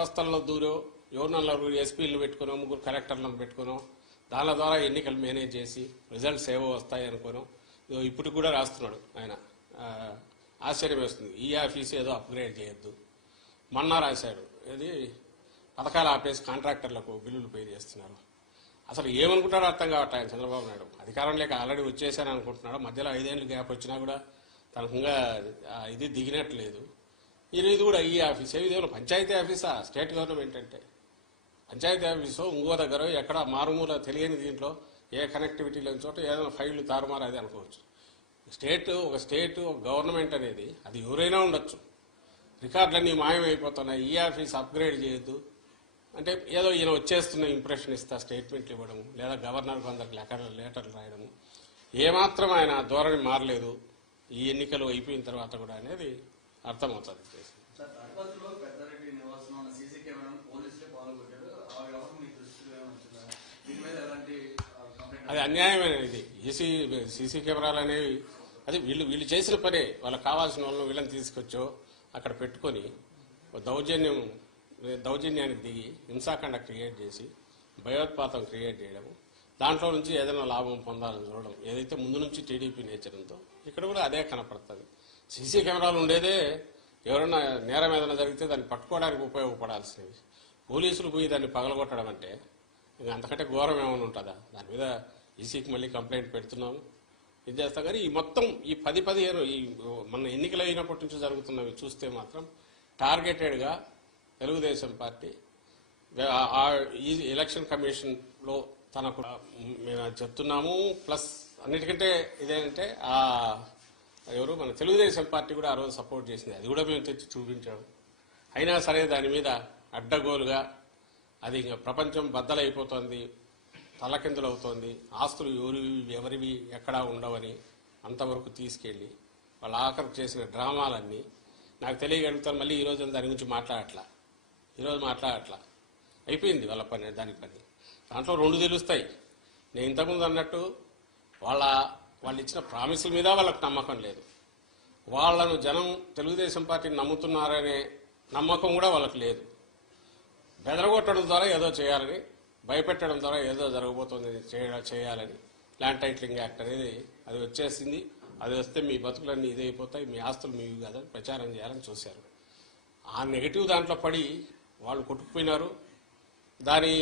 వ్యవస్థల్లో దూరో ఎవరు ఎస్పీలను పెట్టుకునో ముగ్గురు కలెక్టర్లను పెట్టుకునో దాని ద్వారా ఎన్నికలు మేనేజ్ చేసి రిజల్ట్స్ ఏవో వస్తాయి అనుకోను ఇప్పుడు కూడా రాస్తున్నాడు ఆయన. ఆశ్చర్యం వేస్తుంది. ఈ ఆఫీస్ ఏదో అప్గ్రేడ్ చేయొద్దు. మొన్న రాశాడు ఏది పథకాలు ఆపేసి కాంట్రాక్టర్లకు బిల్లులు పే చేస్తున్నారు. అసలు ఏమనుకుంటాడో అర్థం కావట్లేదు ఆయన చంద్రబాబు నాయుడు. అధికారం లేక ఆల్రెడీ వచ్చేసాను అనుకుంటున్నాడు. మధ్యలో 5 ఏళ్ళు గ్యాప్ వచ్చినా కూడా తనకుంగా ఇది దిగినట్లేదు. ఇది కూడా ఈ ఆఫీస్ ఇదేమో పంచాయతీ ఆఫీసా? స్టేట్ గవర్నమెంట్ అంటే పంచాయతీ ఆఫీసు ఇంకో దగ్గర ఎక్కడ మారుమూల తెలియని దీంట్లో ఏ కనెక్టివిటీ లేని చోట ఏదైనా ఫైళ్లు తారుమారు అది అనుకోవచ్చు. ఒక స్టేట్ ఒక గవర్నమెంట్ అనేది అది ఎవరైనా ఉండొచ్చు. రికార్డులన్నీ మాయమైపోతున్నాయి. ఈ ఆఫీస్ అప్గ్రేడ్ చేయొద్దు అంటే ఏదో ఈయన వచ్చేస్తున్న ఇంప్రెషన్ ఇస్తా స్టేట్మెంట్లు ఇవ్వడము లేదా గవర్నర్కి అందరికి లెటర్లు రాయడము. ఏమాత్రం ఆయన ధోరణి మారలేదు ఈ ఎన్నికలు అయిపోయిన తర్వాత కూడా అనేది అర్థమవుతుంది. అది అన్యాయమైన ఇది. సీసీ కెమెరాలు అనేవి అది వీళ్ళు చేసిన పనే. వాళ్ళకి కావాల్సిన వాళ్ళని వీళ్ళని తీసుకొచ్చో అక్కడ పెట్టుకొని దౌర్జన్యానికి దిగి హింసాకాండ క్రియేట్ చేసి భయోత్పాతం క్రియేట్ చేయడము, దాంట్లో నుంచి ఏదైనా లాభం పొందాలని చూడడం ఏదైతే ముందు నుంచి టీడీపీ నేచర్ ఉందో ఇక్కడ కూడా అదే కనపడుతుంది. సీసీ కెమెరాలు ఉండేదే ఎవరైనా నేరం ఏదైనా జరిగితే దాన్ని పట్టుకోవడానికి ఉపయోగపడాల్సినవి. పోలీసులు పోయి దాన్ని పగలగొట్టడం అంటే ఇంకా అంతకంటే ఘోరం ఏమైనా ఉంటుందా? దాని మీద ఈసీకి మళ్ళీ కంప్లైంట్ పెడుతున్నాము, ఇది చేస్తాం. కానీ ఈ మొత్తం ఈ 10-15 ఈ మన ఎన్నికలు అయినప్పటి నుంచి జరుగుతున్నవి చూస్తే మాత్రం టార్గెటెడ్గా తెలుగుదేశం పార్టీ ఈ ఎలక్షన్ కమిషన్లో తనకు మేము చెప్తున్నాము. ప్లస్ అన్నిటికంటే ఇదేంటే ఎవరు మన తెలుగుదేశం పార్టీ కూడా ఆ రోజు సపోర్ట్ చేసింది. అది కూడా మేము తెచ్చి చూపించాము. అయినా సరే దాని మీద అడ్డగోలుగా అది ఇంకా ప్రపంచం బద్దలైపోతుంది, తలకిందులు అవుతోంది, ఆస్తులు ఎవరివి ఎక్కడా ఉండవని అంతవరకు తీసుకెళ్లి వాళ్ళ ఆఖరికి చేసిన డ్రామాలన్నీ నాకు తెలియగలుగుతాను. మళ్ళీ ఈరోజు దాని గురించి మాట్లాడట్లా. అయిపోయింది వాళ్ళ పని. దాని పని దాంట్లో 2 తెలుస్తాయి. నేను ఇంతకుముందు అన్నట్టు వాళ్ళు ఇచ్చిన ప్రామిసుల మీద వాళ్ళకు నమ్మకం లేదు. వాళ్లను జనం తెలుగుదేశం పార్టీని నమ్ముతున్నారనే నమ్మకం కూడా వాళ్ళకు లేదు. బెదరగొట్టడం ద్వారా ఏదో చేయాలని, భయపెట్టడం ద్వారా ఏదో జరగబోతుంది చేయాలని ల్యాండ్ టైటిలింగ్ యాక్ట్ అనేది అది వచ్చేసింది. అది వస్తే మీ బతుకులన్నీ ఇదైపోతాయి, మీ ఆస్తులు మీవి కాదని ప్రచారం చేయాలని చూశారు. ఆ నెగిటివ్ దాంట్లో పడి వాళ్ళు కొట్టుకుపోయినారు. దాని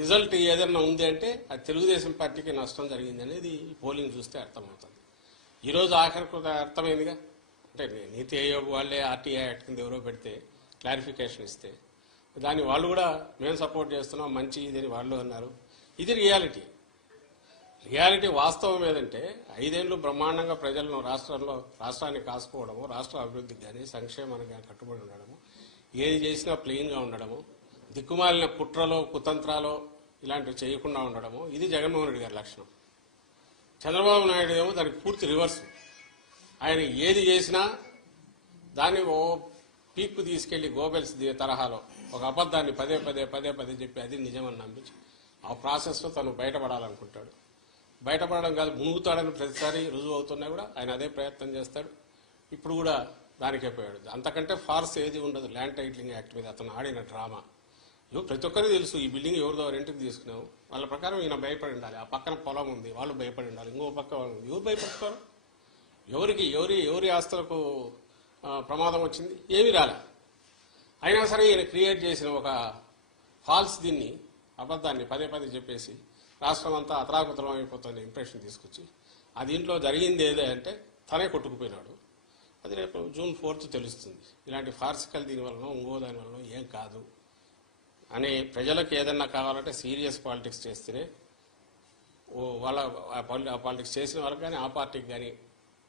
రిజల్ట్ ఏదైనా ఉంది అంటే అది తెలుగుదేశం పార్టీకి నష్టం జరిగింది అనేది ఈ పోలింగ్ చూస్తే అర్థమవుతుంది. ఈరోజు ఆఖరికి అర్థమైందిగా. అంటే నీతి ఆయోగ్ వాళ్ళే ఆర్టీఐ యాక్ట్ కింద ఎవరో పెడితే క్లారిఫికేషన్ ఇస్తే దాన్ని వాళ్ళు కూడా మేము సపోర్ట్ చేస్తున్నాం మంచి ఇదని వాళ్ళు అన్నారు. ఇది రియాలిటీ వాస్తవం ఏదంటే 5 ఏళ్లు బ్రహ్మాండంగా ప్రజలను రాష్ట్రాన్ని కాసుకోవడము, రాష్ట్ర అభివృద్ధికి కానీ సంక్షేమానికి కానీ కట్టుబడి ఉండడము, ఏది చేసినా ప్లెయిన్గా ఉండడము, దిక్కుమాలిన కుట్రలో కుతంత్రాలో ఇలాంటివి చేయకుండా ఉండడము, ఇది జగన్మోహన్ రెడ్డి గారి లక్షణం. చంద్రబాబు నాయుడు ఏమో దానికి పూర్తి రివర్స్. ఆయన ఏది చేసినా దాన్ని ఓ పీక్కు తీసుకెళ్లి గోబెల్స్ తరహాలో ఒక అబద్ధాన్ని పదే చెప్పి అది నిజమని నమ్మించి ఆ ప్రాసెస్లో తను బయటపడాలనుకుంటాడు. బయటపడడం కాదు, మునుగుతాడని ప్రతిసారి రుజువు అవుతున్నా కూడా ఆయన అదే ప్రయత్నం చేస్తాడు. ఇప్పుడు కూడా దానికే పోయాడు. అంతకంటే ఫార్స్ ఏది ఉండదు. ల్యాండ్ టైటిలింగ్ యాక్ట్ మీద అతను ఆడిన డ్రామా ప్రతి ఒక్కరికి తెలుసు. ఈ బిల్డింగ్ ఎవరిదో రెంట్కి తీసుకున్నావు, వాళ్ళ ప్రకారం ఈయన భయపడి ఉండాలి. ఆ పక్కన పొలం ఉంది, వాళ్ళు భయపడి ఉండాలి. ఇంకో పక్క ఎవరు భయపడతారు? ఎవరి ఆస్తులకు ప్రమాదం వచ్చింది? ఏమీ రాలే. అయినా సరే ఈయన క్రియేట్ చేసిన ఒక ఫాల్స్ అబద్ధాన్ని పదే చెప్పేసి రాష్ట్రం అంతా అతలాకుతలం అయిపోతుంది ఇంప్రెషన్ తీసుకొచ్చి ఆ దీంట్లో జరిగింది ఏదే అంటే తనే కొట్టుకుపోయినాడు. అది రేపు June 4th తెలుస్తుంది. ఇలాంటి ఫార్సికల్ దీనివల్ల ఇంకో దాని వల్ల ఏం కాదు అని ప్రజలకు ఏదన్నా కావాలంటే సీరియస్ పాలిటిక్స్ చేస్తేనే వాళ్ళ పాలిటిక్స్ చేసిన వాళ్ళకి కానీ ఆ పార్టీకి కానీ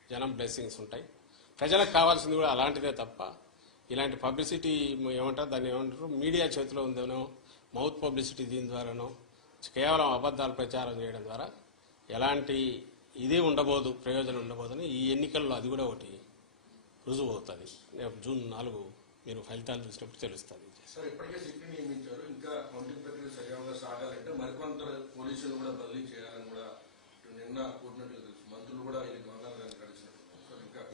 జనం బ్లెస్సింగ్స్ ఉంటాయి. ప్రజలకు కావాల్సింది కూడా అలాంటిదే తప్ప ఇలాంటి పబ్లిసిటీ దాన్ని ఏమంటారు మీడియా చేతిలో ఉందేనో మౌత్ పబ్లిసిటీ దీని ద్వారానో కేవలం అబద్ధాలు ప్రచారం చేయడం ద్వారా ఎలాంటి ఇది ఉండబోదు, ప్రయోజనం ఉండబోదని ఈ ఎన్నికల్లో అది కూడా ఒకటి రుజువు అవుతుంది. రేపు June 4 మీరు ఫలితాలు చూసినప్పుడు తెలుస్తుంది. సార్ ఇప్పటికే సిపి నియమించారు, ఇంకా కౌంటింగ్ ప్రక్రియ సజావుగా సాగాలంటే మరికొంత పోలీసులు కూడా బదిలీ చేయాలని కూడా నిన్న కూడినట్లు తెలుసు. మంత్రులు కూడా ఇది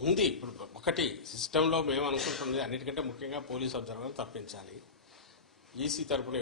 ఉంది. ఇప్పుడు ఒకటి సిస్టంలో మేము అనుకుంటుంది అన్నిటికంటే ముఖ్యంగా పోలీస్ అబ్జర్వర్ తప్పించాలి. ఈసీ తరపున